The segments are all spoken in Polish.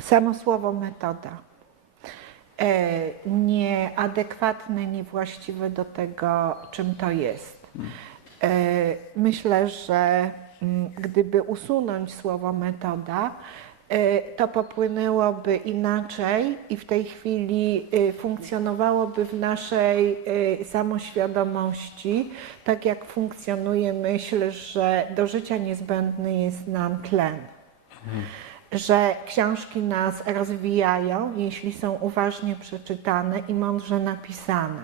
Samo słowo metoda. E, nieadekwatne, niewłaściwe do tego, czym to jest. E, Myślę, że mm, gdyby usunąć słowo metoda, e, to popłynęłoby inaczej i w tej chwili funkcjonowałoby w naszej samoświadomości, tak jak funkcjonuje myśl, że do życia niezbędny jest nam tlen że książki nas rozwijają, jeśli są uważnie przeczytane i mądrze napisane.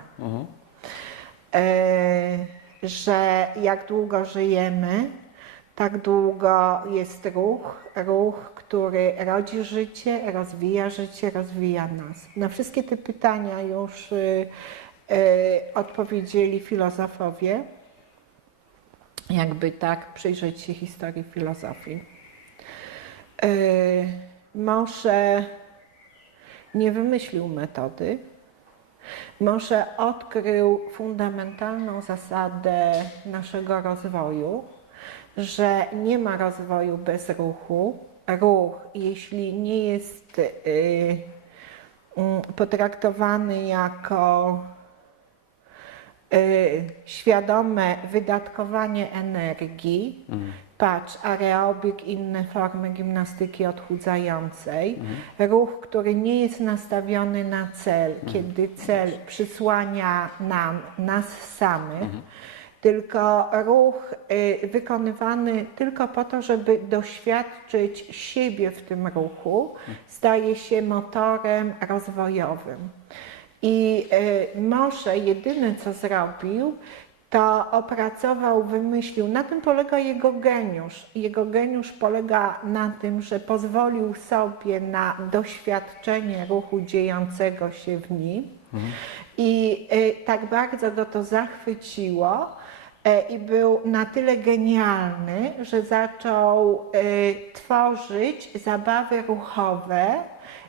E, że jak długo żyjemy, tak długo jest ruch, ruch, który rodzi życie, rozwija życie, rozwija nas. Na wszystkie te pytania już y, y, odpowiedzieli filozofowie, jakby tak przyjrzeć się historii filozofii. Y, Może nie wymyślił metody, może odkrył fundamentalną zasadę naszego rozwoju, że nie ma rozwoju bez ruchu. Ruch, jeśli nie jest y, mm, potraktowany jako y, świadome wydatkowanie energii, patrz, aerobik, inne formy gimnastyki odchudzającej, ruch, który nie jest nastawiony na cel, kiedy cel przysłania nam nas samych, tylko ruch y, wykonywany tylko po to, żeby doświadczyć siebie w tym ruchu, staje się motorem rozwojowym. I y, może jedyne co zrobił, to opracował, wymyślił. Na tym polega jego geniusz. Jego geniusz polega na tym, że pozwolił sobie na doświadczenie ruchu dziejącego się w nim. I y, tak bardzo go to zachwyciło e, i był na tyle genialny, że zaczął y, tworzyć zabawy ruchowe,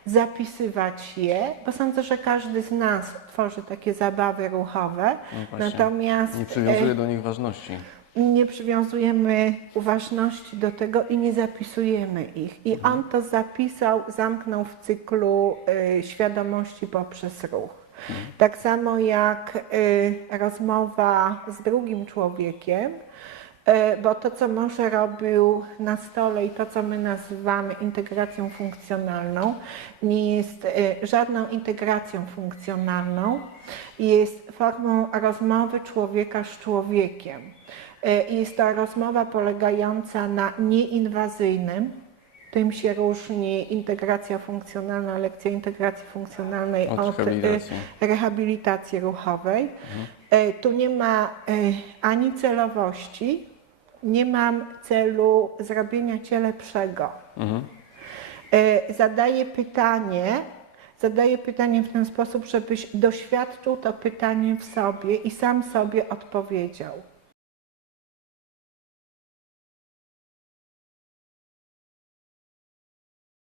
zapisywać je, bo sądzę, że każdy z nas tworzy takie zabawy ruchowe. No. Natomiast Nie e, przywiązuje do nich ważności. nie przywiązujemy uważności do tego i nie zapisujemy ich. I on to zapisał, zamknął w cyklu y, świadomości poprzez ruch. Tak samo jak y, rozmowa z drugim człowiekiem, bo to, co może robił na stole i to, co my nazywamy integracją funkcjonalną, nie jest y, żadną integracją funkcjonalną, jest formą rozmowy człowieka z człowiekiem. Y, Jest to rozmowa polegająca na nieinwazyjnym, tym się różni integracja funkcjonalna, lekcja integracji funkcjonalnej Od od, rehabilitacji. rehabilitacji ruchowej. Y, Tu nie ma ani celowości, nie mam celu zrobienia cię lepszego. Mhm. Y, Zadaję pytanie, zadaję pytanie w ten sposób, żebyś doświadczył to pytanie w sobie i sam sobie odpowiedział.